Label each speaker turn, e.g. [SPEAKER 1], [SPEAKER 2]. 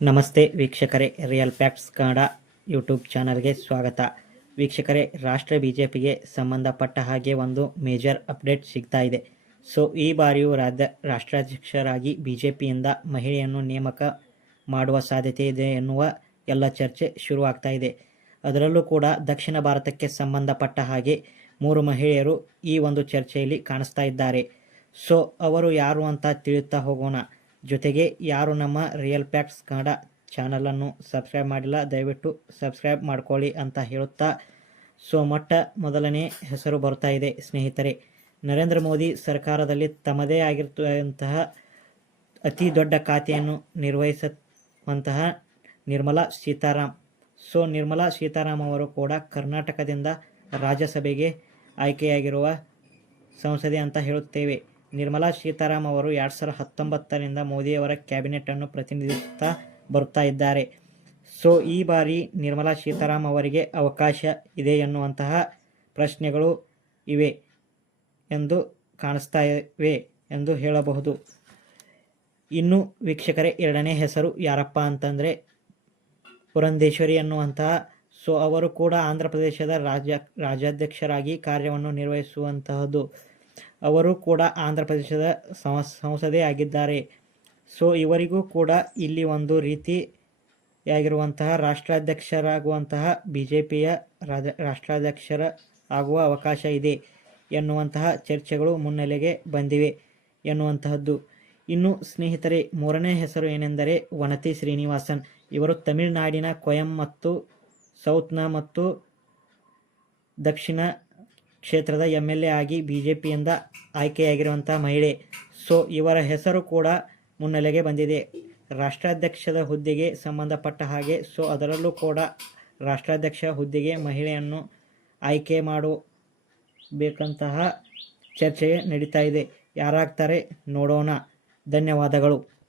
[SPEAKER 1] ನಮಸ್ತೆ ವೀಕ್ಷಕರೇ real facts Kannada YouTube ಚಾನಲ್ಗೆ ಸ್ವಾಗತ. ವೀಕ್ಷಕರೇ, ರಾಷ್ಟ್ರ ಬಿ ಜೆ ಪಿಗೆ ಸಂಬಂಧಪಟ್ಟ ಹಾಗೆ ಒಂದು ಮೇಜರ್ ಅಪ್ಡೇಟ್ ಸಿಗ್ತಾ ಇದೆ. ಸೊ ಈ ಬಾರಿಯೂ ರಾಜ್ಯ, ರಾಷ್ಟ್ರಾಧ್ಯಕ್ಷರಾಗಿ ಬಿ ಜೆ ಪಿಯಿಂದ ಮಹಿಳೆಯನ್ನು ನೇಮಕ ಮಾಡುವ ಸಾಧ್ಯತೆ ಇದೆ ಎನ್ನುವ ಎಲ್ಲ ಚರ್ಚೆ ಶುರುವಾಗ್ತಾ ಇದೆ. ಅದರಲ್ಲೂ ಕೂಡ ದಕ್ಷಿಣ ಭಾರತಕ್ಕೆ ಸಂಬಂಧಪಟ್ಟ ಹಾಗೆ ಮೂರು ಮಹಿಳೆಯರು ಈ ಒಂದು ಚರ್ಚೆಯಲ್ಲಿ ಕಾಣಿಸ್ತಾ ಇದ್ದಾರೆ. ಸೊ ಅವರು ಯಾರು ಅಂತ ತಿಳಿಯುತ್ತಾ ಹೋಗೋಣ. ಜೊತೆಗೆ ಯಾರು ನಮ್ಮ ರಿಯಲ್ ಫ್ಯಾಕ್ಟ್ಸ್ ಕನ್ನಡ ಚಾನಲನ್ನು ಸಬ್ಸ್ಕ್ರೈಬ್ ಮಾಡಿಲ್ಲ, ದಯವಿಟ್ಟು ಸಬ್ಸ್ಕ್ರೈಬ್ ಮಾಡ್ಕೊಳ್ಳಿ ಅಂತ ಹೇಳುತ್ತಾ ಸೊ ಮೊಟ್ಟ ಮೊದಲನೇ ಹೆಸರು ಬರ್ತಾ ಇದೆ. ಸ್ನೇಹಿತರೆ, ನರೇಂದ್ರ ಮೋದಿ ಸರ್ಕಾರದಲ್ಲಿ ತಮ್ಮದೇ ಆಗಿರುವಂತಹ ಅತಿ ದೊಡ್ಡ ಖಾತೆಯನ್ನು ನಿರ್ವಹಿಸುವಂತಹ ನಿರ್ಮಲಾ ಸೀತಾರಾಮ್. ಸೊ, ನಿರ್ಮಲಾ ಸೀತಾರಾಮ್ ಅವರು ಕೂಡ ಕರ್ನಾಟಕದಿಂದ ರಾಜ್ಯಸಭೆಗೆ ಆಯ್ಕೆಯಾಗಿರುವ ಸಂಸದೆ ಅಂತ ಹೇಳುತ್ತೇವೆ. ನಿರ್ಮಲಾ ಸೀತಾರಾಮ್ ಅವರು ಎರಡು ಸಾವಿರದ ಹತ್ತೊಂಬತ್ತರಿಂದ ಮೋದಿಯವರ ಕ್ಯಾಬಿನೆಟನ್ನು ಪ್ರತಿನಿಧಿಸುತ್ತಾ ಬರುತ್ತಾ ಇದ್ದಾರೆ. ಸೊ, ಈ ಬಾರಿ ನಿರ್ಮಲಾ ಸೀತಾರಾಮ್ ಅವರಿಗೆ ಅವಕಾಶ ಇದೆ ಎನ್ನುವಂತಹ ಪ್ರಶ್ನೆಗಳು ಇವೆ ಎಂದು ಕಾಣಿಸ್ತಾ ಇವೆ ಎಂದು ಹೇಳಬಹುದು. ಇನ್ನು ವೀಕ್ಷಕರೇ, ಎರಡನೇ ಹೆಸರು ಯಾರಪ್ಪ ಅಂತಂದರೆ ಪುರಂದೇಶ್ವರಿ ಎನ್ನುವಂತಹ, ಸೊ, ಅವರು ಕೂಡ ಆಂಧ್ರ ಪ್ರದೇಶದ ರಾಜ್ಯ ರಾಜ್ಯಾಧ್ಯಕ್ಷರಾಗಿ ಕಾರ್ಯವನ್ನು ನಿರ್ವಹಿಸುವಂತಹದ್ದು. ಅವರು ಕೂಡ ಆಂಧ್ರ ಪ್ರದೇಶದ ಸಂಸದೆ ಆಗಿದ್ದಾರೆ. ಸೊ, ಇವರಿಗೂ ಕೂಡ ಇಲ್ಲಿ ಒಂದು ರೀತಿಯಾಗಿರುವಂತಹ ರಾಷ್ಟ್ರಾಧ್ಯಕ್ಷರಾಗುವಂತಹ ಬಿ ಜೆ ಪಿಯ ರಾಜ, ರಾಷ್ಟ್ರಾಧ್ಯಕ್ಷರ ಆಗುವ ಅವಕಾಶ ಇದೆ ಎನ್ನುವಂತಹ ಚರ್ಚೆಗಳು ಮುನ್ನೆಲೆಗೆ ಬಂದಿವೆ ಎನ್ನುವಂತಹದ್ದು. ಇನ್ನು ಸ್ನೇಹಿತರೆ, ಮೂರನೇ ಹೆಸರು ಏನೆಂದರೆ ವನತಿ ಶ್ರೀನಿವಾಸನ್. ಇವರು ತಮಿಳುನಾಡಿನ ಕೊಯಂ ಮತ್ತು ಸೌತ್ನ ಮತ್ತು ದಕ್ಷಿಣ ಕ್ಷೇತ್ರದ ಎಂ ಎಲ್ ಎ ಆಗಿ ಬಿ ಜೆ ಪಿಯಿಂದ ಆಯ್ಕೆಯಾಗಿರುವಂಥ ಮಹಿಳೆ. ಸೊ, ಇವರ ಹೆಸರು ಕೂಡ ಮುನ್ನೆಲೆಗೆ ಬಂದಿದೆ. ರಾಷ್ಟ್ರಾಧ್ಯಕ್ಷದ ಹುದ್ದೆಗೆ ಸಂಬಂಧಪಟ್ಟ ಹಾಗೆ, ಸೊ, ಅದರಲ್ಲೂ ಕೂಡ ರಾಷ್ಟ್ರಾಧ್ಯಕ್ಷ ಹುದ್ದೆಗೆ ಮಹಿಳೆಯನ್ನು ಆಯ್ಕೆ ಮಾಡಬೇಕಂತಹ ಚರ್ಚೆ ನಡೀತಾ ಇದೆ. ಯಾರಾಗ್ತಾರೆ ನೋಡೋಣ. ಧನ್ಯವಾದಗಳು.